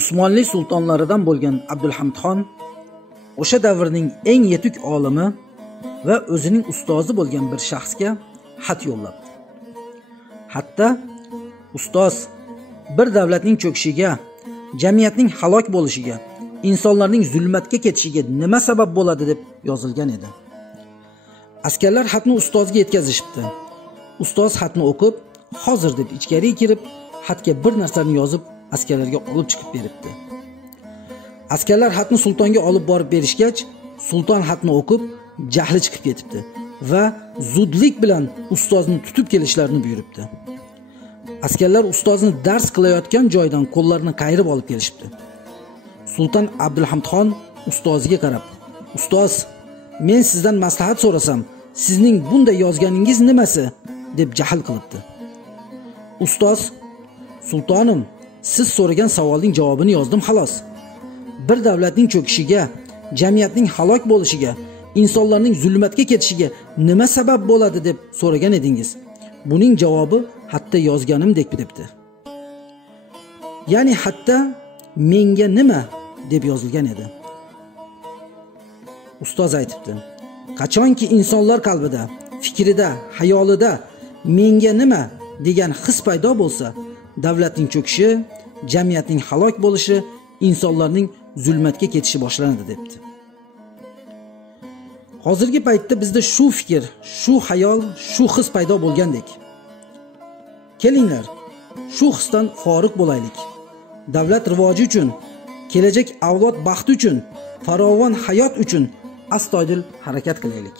Usmonli sultonlaridan bo'lgan Abdulhamidxon o'sha davrning eng yetuk olimi va o'zining ustozi bo'lgan bir shaxsga xat yo'llabdi. Hatto ustoz bir davlatning cho'kishiga, jamiyatning halok bo'lishiga, insonlarning zulmatga ketishiga nima sabab bo'ladi deb yozilgan edi. Askarlar xatni ustozga yetkazishibdi. Ustoz xatni o'qib, hozir deb ichkariga kirib, xatga bir narsani yozib askarlarga olib chiqib beribdi. Askarlar xatni sultonga olib borib berishgach, sulton xatni o'qib, jahli chiqib ketibdi va zudlik bilan ustozni tutib kelishlarini buyuribdi. Askarlar ustozni dars qilayotgan joydan qo'llarini qayirib olib kelishibdi. Sulton Abdulhamidxon ustoziga qarab, "Ustoz, men sizdan maslahat so'rasam, sizning bunday yozganingiz nimasi?" deb jahl qilibdi. Ustoz, "Sultonim, siz so'ragan savolning javobini yozdim xolos. Bir davlatning cho'kishiga, jamiyatning halok bo'lishiga, insonlarning zulmatga ketishiga nima sabab bo'ladi deb so'ragan edingiz. Buning javobi hatto yozganimdek" debdi. Ya'ni hatto menga nima deb yozilgan edi. Ustoz aytibdi: "Qachonki insonlar qalbida, fikrida, xayolida menga nima degan his paydo bo'lsa, davlatning cho'kishi, jamiyatning halok bo'lishi, insonlarning zulmatga ketishi boshlanadi" debdi. Hozirgi paytda bizda shu fikr, shu xayol, shu his paydo bo'lgandek. Kelinglar, shu hisdan forig' bo'laylik. Davlat rivoji uchun, kelajak avlod baxti uchun, farovon hayot uchun astoydil harakat qilaylik.